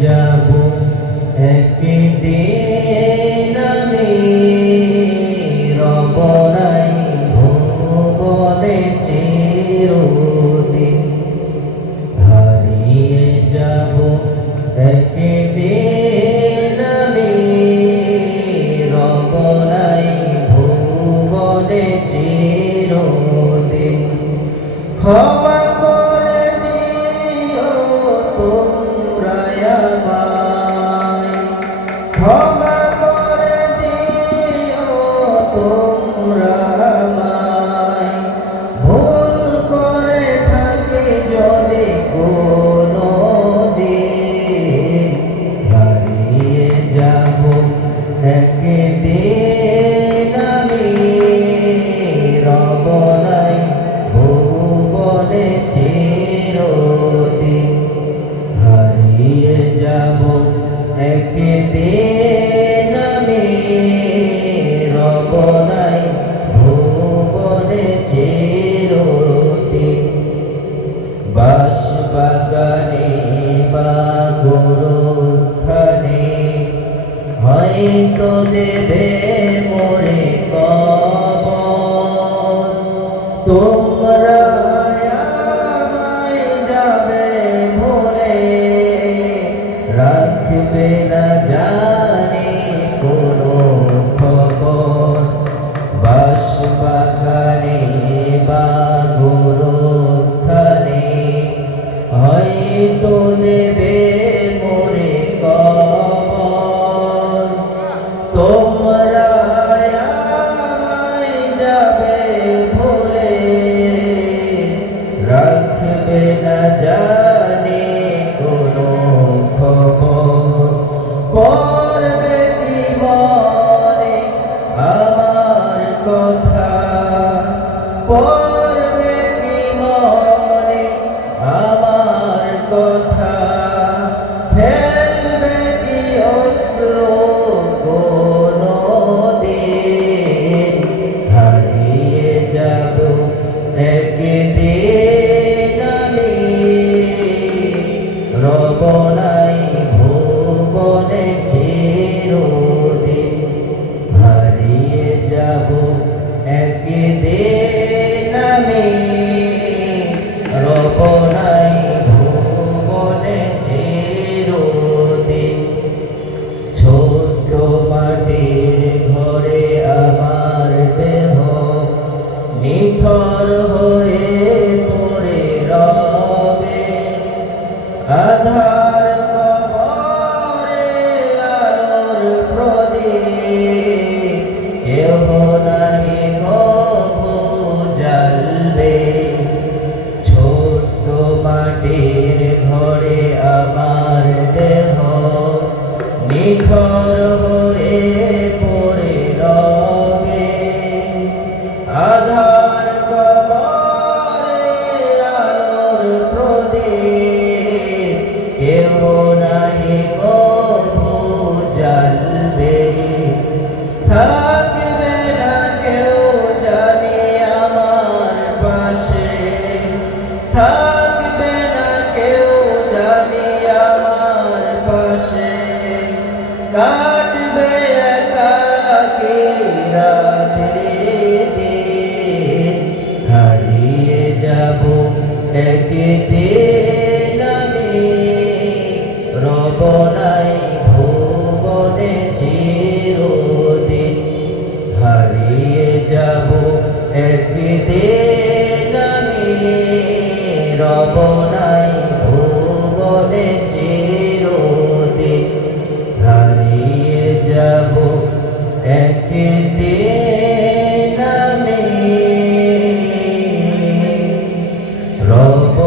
যাব একদিন আমি রব নাই ভুবনে চিরদিন হারিয়ে যাব একদিন আমি রব নাই ভুবনে চিরদিন ক্ষমা করে দিও তোমরা আমায় ক্ষমা করে দিও তোমরা আমায় ভুল করে থাকি যদি কোনো দিন হারিয়ে যাব একদিন আমি রব নাই ভুবনে চিরদিন হারিয়ে যাব একদিন আমি রব নাই ভুবনে চিরদিন বাঁশবাগানে বা গোরস্থানে হয়তো দেবে মোরে কবর তোমরা আমায় যাবে ভুলে রাখবে না জানি কোনো খবর বাঁশবাগানে বা গোরস্থানে হয়তো নেবে মোরে কবর তোমরা আমায় যাবে ভুলে রাখবে না জানি কোনো খবর পড়বে কি মনে আমার কথা পড়বে কি মনে আমার কথা ফেলবে কি অশ্রু কোনো দিন হারিয়ে যাব একদিন আমি রব নাই ভুবনে চিরদিন হারিয়ে যাব একদিন আমি রব নাই ভুবনে চিরদিন ছোট্ট মাটির ঘরে আমার দেহ নিথর হয়ে পড়ে রবে আধার কবরে আলোর প্রদীপ কেহ নাহি কভু জ্বালবে ছোট্ট মাটির ঘরে আমার দেহ নিথর হয়ে পড়ে রবে আধার কবরে আলোর প্রদীপ কেহ নাহি কভু জ্বালবে থাকবে না কেউ জানি আমার পাশে থাকবে না কেউ জানি আমার পাশে কাটবে একাকী রাত্রি দিন হারিয়ে যাব একদিন আমি রব নাই ভুবনে চিরদিন হারিয়ে যাব একদিন আমি রব নাই ভুবনে চিরদিন হারিয়ে যাব একদিন আমি রব